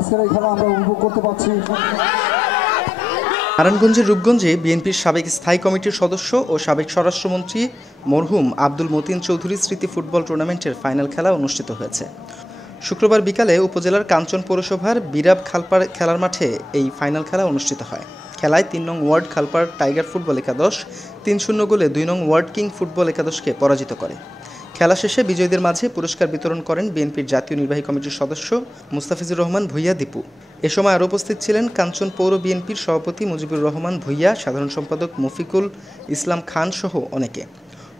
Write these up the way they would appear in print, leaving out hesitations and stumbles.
আজকের এই খেলা আমরা উপভোগ করতে পারছি। নারায়ণগঞ্জের রূপগঞ্জে বিএনপির সাবেক স্থায়ী কমিটির সদস্য ও সাবেক স্বরাষ্ট্রমন্ত্রী মরহুম আব্দুল মতিন চৌধুরী স্মৃতি ফুটবল টুর্নামেন্টের ফাইনাল খেলা অনুষ্ঠিত হয়েছে। শুক্রবার বিকালে উপজেলার কাঞ্চন পৌরসভার বিরাব খালপাড় খেলার মাঠে এই ফাইনাল খেলা অনুষ্ঠিত হয়। খেলায় ৩ নং ওয়ার্ড খালপাড় টাইগার ফুটবল একাদশ ৩-০ গোলে ২ নং ওয়ার্ড কিং ফুটবল একাদশকে পরাজিত করে। খেলা শেষে বিজয়ীদের মাঝে পুরস্কার বিতরণ করেন বিএনপির জাতীয় নির্বাহী কমিটির সদস্য মুস্তাফিজুর রহমান ভূঁইয়া দীপু। এ সময় আরও উপস্থিত ছিলেন কাঞ্চন পৌর বিএনপির সভাপতি মুজিবুর রহমান ভূঁইয়া, সাধারণ সম্পাদক মফিকুল ইসলাম খান সহ অনেকে।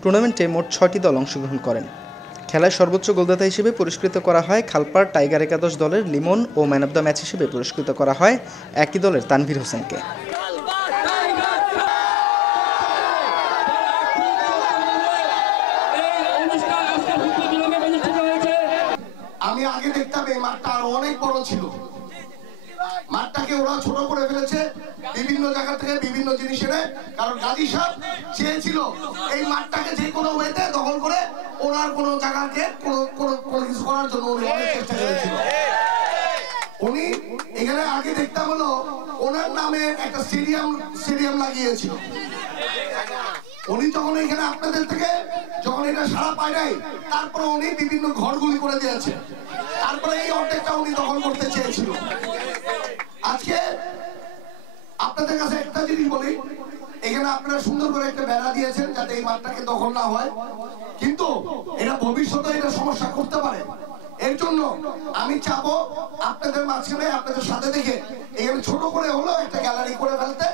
টুর্নামেন্টে মোট ৬টি দল অংশগ্রহণ করেন। খেলায় সর্বোচ্চ গোলদাতা হিসেবে পুরস্কৃত করা হয় খালপাড় টাইগার একাদশ দলের লিমন ও ম্যান অব দ্য ম্যাচ হিসেবে পুরস্কৃত করা হয় একই দলের তানভীর হোসেনকে। আমি আগে দেখতাম এই মাঠটা আরো অনেক বড় ছিল। মাঠটাকে ওরা ছোট করে ফেলেছে বিভিন্ন জায়গা থেকে বিভিন্ন জিনিস এনে, কারণ গাজী সাহেব চেয়েছিল এই মাঠটাকে যে কোনো ওয়েতে দখল করে ওনার কোনো জায়গাকে কোনো কিছু করার জন্য উনি অনেক চেষ্টা করেছিল। উনি এখানে আগে দেখতাম হলো ওনার নামে একটা স্টেডিয়াম লাগিয়েছিল। উনি যখন এখানে আপনাদের থেকে যখন এটা সারা পায় নাই, তারপরে উনি বিভিন্ন ঘরগুলি করে দিয়েছে, তারপরে এই অর্ধেকটা উনি দখল করতে চেয়েছিল। আজকে আপনাদের কাছে একটা জিনিস বলি, এখানে আপনারা সুন্দর করে একটা বেড়া দিয়েছেন যাতে এই মাঠটাকে দখল না হয়, কিন্তু এটা ভবিষ্যতে এটা সমস্যা করতে পারে। এর জন্য আমি চাবো আপনাদের মাঝখানে আপনাদের সাথে দেখে এখানে ছোট করে হলো একটা গ্যালারি করে ফেলতে।